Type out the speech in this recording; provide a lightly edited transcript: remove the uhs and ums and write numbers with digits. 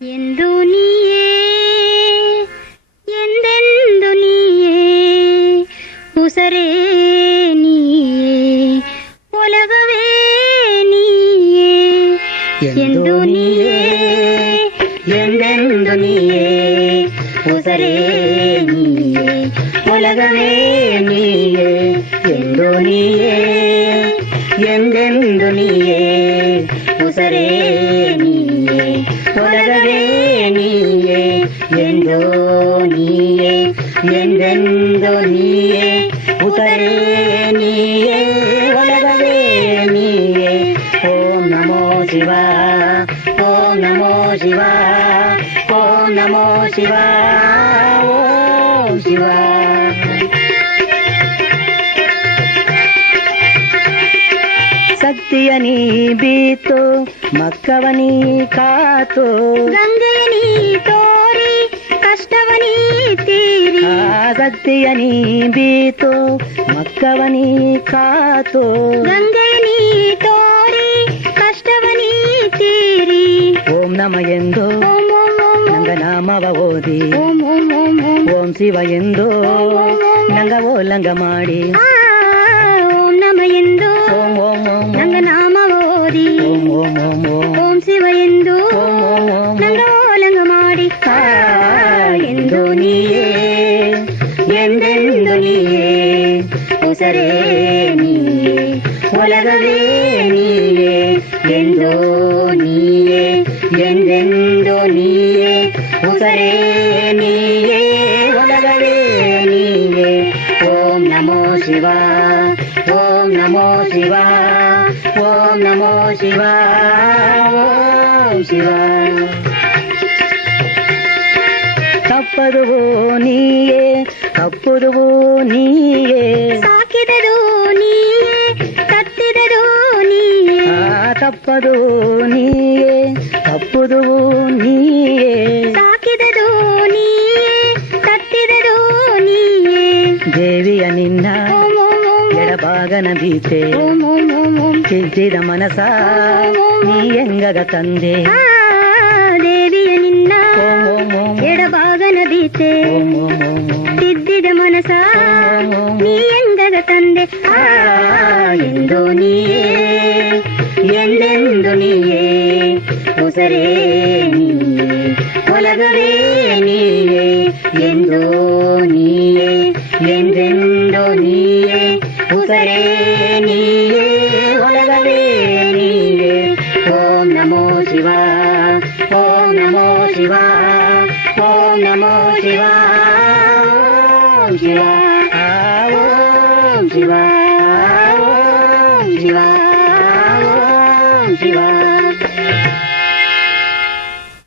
ಎಂದು ನೀಯೇ ಎಂದೆಂದು ನೀಯೇ ಉಸರೇ ನೀಯೇ ಒಲಗವೇ ನೀಯೇ ಎಂದು ನೀಯೇ ಎಂದೆಂದು ನೀಯೇ ಉಸರೇ ನೀಯೇ ಒಲಗವೇ ನೀಯೇ ಎಂದು ನೀಯೇ ಎಂದೆಂದು ನೀಯೇ ಉಸರೇ ನೀಯೇ ಒಲಗವೇ ನೀಯೇ ಎಂದು ನೀಯೇ ಎಂದೆಂದು ನೀಯೇ ಉಸರೇ ನೀಯೇ ಒಲಗವೇ ನೀಯೇ. ಓಂ ನಮೋ ಶಿವ ಓಂ ನಮೋ ಶಿವ ಓಂ ನಮೋ ಶಿವ ಓಂ ಶಿವ. ಶಕ್ತಿಯ ನೀ ಬೀತು ಮಕ್ಕವ ನೀ ಕಾತು ಗಂಗೆಯ ನೀ ತೋರಿ ಕಷ್ಟವ ನೀ ತೀರಿ ಶಕ್ತಿಯ ನೀ ಬೀತು ಮಕ್ಕವ ನೀ ಕಾತು ಗಂಗೆಯ ನೀ ತೋರಿ ಕಷ್ಟವ ನೀ ತೀರಿ ಓಂ ನಮ ಎಂದು ಓಂ ಓಂ ಓಂ ನಂಗ ನಾಮವ ಓದಿ ಓಂ ಓಂ ಓಂ ಓಂ ಓಂ ಶಿವ ಎಂದು ನಂಗ ಓಲಂಗ ಮಾಡಿ ಓಂ ನಮ ಎಂದು ಓಂ ಓಂ ಓಂ ನಂಗ ನಾಮ ಓದಿ ಓಂ ಓಂ ಓಂ ಓಂ ಓಂ ಶಿವ ಎಂದು ಓಂ ಓಂ ಓಂ ನಂಗ ಓಲಂಗ ಮಾಡಿ ಎಂದು ನೀಯೇ ಎಂದೆಂದು ನೀಯೇ ಉಸರೇ ನೀಯೇ ಒಲಗವೇ ನೀಯೇ ಎಂದು ನೀಯೇ ಎಂದೆಂದು ನೀಯೇ ಉಸರೇ ನೀಯೇ ಒಲಗವೇ ನೀಯೇ. ಓಂ ನಮೋ ಶಿವ ಓಂ ನಮೋ ಶಿವ ಓಂ ನಮೋ ಶಿವ ಓಂ ಶಿವ. ತಪ್ಪದುವು ನೀಯೇ ತಪ್ಪುದುವು ನೀಯೇ ಸಾಕಿದರು ನೀಯೇ ಕತ್ತಿದರು ನೀಯೇ ತಪ್ಪದು ನೀಯೇ ತಪ್ಪುದುವು ನೀಯೇ ಸಾಕಿದರು ನೀಯೇ ಕತ್ತಿದರು ನೀಯೇ ದೇವಿಯ ನಿನ್ನ ಓಂ ಓಂ ಓಂ ಎಡಭಾಗನ ಬೀತೆ ಓಂ ಓಂ ಓಂ ಓಂ ಚಿದ್ದಿದ ಮನಸ ನೀ ಎಂಗಗ ತಂದೆ ದೇವಿಯ ನಿನ್ನ ಓಂ ಓಂ ಓಂ ಎಡಭಾಗನ ದೀತೆ ಓಂ ಓಂ ಓಂ ಓಂ ತಿದ್ದಿದ ಮನಸ ನೀ ಎಂಗಗ ತಂದೆ ಎಂದು ನೀಯೇ ಎಂದೆಂದು ನೀಯೇ ಉಸರೇ ನೀಯೇ ಒಲಗವೇ ನೀಯೇ ಎಂದು ನೀಯೇ ಎಂದೆಂದು ನೀಯೇ ಉಸರೇ ನೀಯೇ ಒಲಗವೇ ನೀಯೇ. ಓಂ ನಮೋ ಶಿವ ಓಂ ನಮೋ ಶಿವ ಓಂ ನಮೋ ಶಿವ ಓಂ ಶಿವ ಓಂ ಶಿವ ಓಂ ಶಿವ ಓಂ ಶಿವ.